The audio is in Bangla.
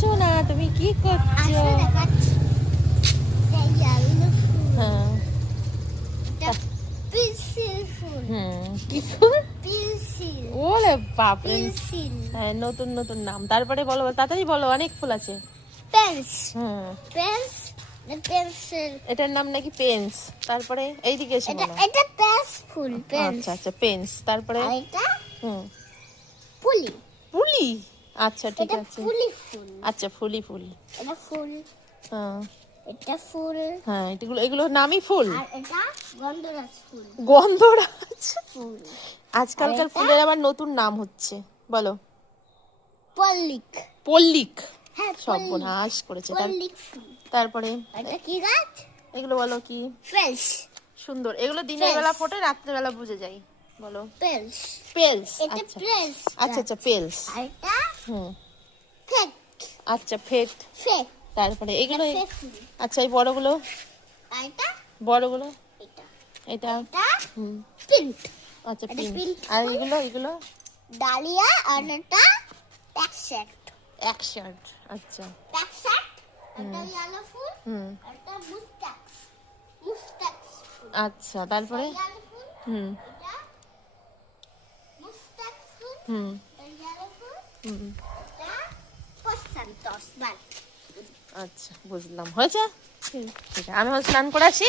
সোনা তুমি কি করছো? হ্যাঁ কি ফুল? ওরে বাপরে, হ্যাঁ নতুন নতুন নাম। তারপরে বলো, তাড়াতাড়ি বলো, অনেক ফুল আছে। এটার নাম নাকি পেন্স। তারপরে এইদিকে এসে বলো। এটা পেন্স ফুল। আচ্ছা আচ্ছা পেন্স। তারপরে এটা পুলি। পুলি, আচ্ছা ঠিক এটা আছে। ফুলি ফুল। আচ্ছা ফুলি ফুল। এটা ফুল। হ্যাঁ এটা ফুল। হ্যাঁ এগুলোর নামই ফুল। আর এটা গন্ধরাজ ফুল। গন্ধরাজ ফুল। আজকালকার ফুলের আবার নতুন নাম হচ্ছে, বলো। পল্লিক। পল্লিক, হ্যাঁ সর্বনাশ করেছে। পল্লিক ফুল। তারপরে এটা কি গাছ? এগুলো বলো কি? পেলস। সুন্দর, এগুলো দিনের বেলা ফোটে, রাত্রে বেলা বুঝে যাই। বলো। পেলস। পেলস, এটা আচ্ছা পেলস। আচ্ছা আচ্ছা পেলস। আর এটা ফেট। আচ্ছা ফেট। ফেট। তারপরে এগুলো, ফেট ফুল। আচ্ছা এই বড়গুলো, আর এটা বড়গুলো, এটা এটা এটা পিঙ্ক। আচ্ছা এটা পিঙ্ক। pink আর ফুল। এগুলো ডালিয়া। আর এটা প্যাকশাট। অ্যাকশন, আচ্ছা প্যাকশাট। এটা ইয়েলো ফুল। হুম এটা মুস্টাক্স। মুস্টাক্স ফুল। আচ্ছা তারপরে ইয়েলো ফুল। হুম এটা মুস্টাক্স ফুল। হুম এটা ইয়েলো ফুল। হুম এটা পসান্তস। বাই। আচ্ছা বুঝলাম, হয়েছে। ঠিক আছে, আমি স্নান করে আসি।